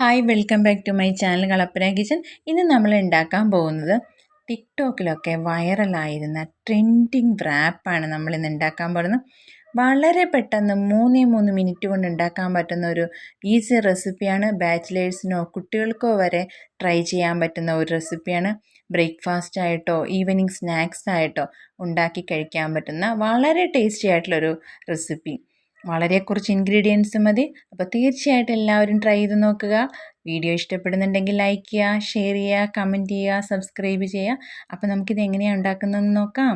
Hi welcome back to my channel Kalappura kitchen. ഇന്ന് നമ്മൾ ഉണ്ടാക്കാൻ പോകുന്നത് ടിക്ടോക്കിലൊക്കെ വൈറലായിരുന്ന ട്രെൻഡിങ് റാപ്പാണ് നമ്മളിന്ന് ഉണ്ടാക്കാൻ പോകുന്നത്. വളരെ പെട്ടെന്ന് 3 മിനിറ്റ് കൊണ്ട് ഉണ്ടാക്കാൻ പറ്റുന്ന ഒരു ഈസി റെസിപ്പിയാണ്. ബാച്ചിലേഴ്സിനോ കുട്ടികൾക്കോ വരെ ട്രൈ ചെയ്യാൻ പറ്റുന്ന ഒരു റെസിപ്പിയാണ്. ബ്രേക്ക്ഫാസ്റ്റ് ആയിട്ടോ ഈവനിങ് സ്നാക്സ് ആയിട്ടോ ഉണ്ടാക്കി കഴിക്കാൻ പറ്റുന്ന വളരെ ടേസ്റ്റി ആയിട്ടുള്ളൊരു റെസിപ്പി. വളരെ കുറച്ച് ഇൻഗ്രീഡിയൻസ് മതി. അപ്പോൾ തീർച്ചയായിട്ടും എല്ലാവരും ട്രൈ ചെയ്ത് നോക്കുക. വീഡിയോ ഇഷ്ടപ്പെടുന്നുണ്ടെങ്കിൽ ലൈക്ക് ചെയ്യുക, ഷെയർ ചെയ്യുക, കമൻറ്റ് ചെയ്യുക, സബ്സ്ക്രൈബ് ചെയ്യുക. അപ്പോൾ നമുക്കിത് എങ്ങനെയാണ് ഉണ്ടാക്കുന്നതെന്ന് നോക്കാം.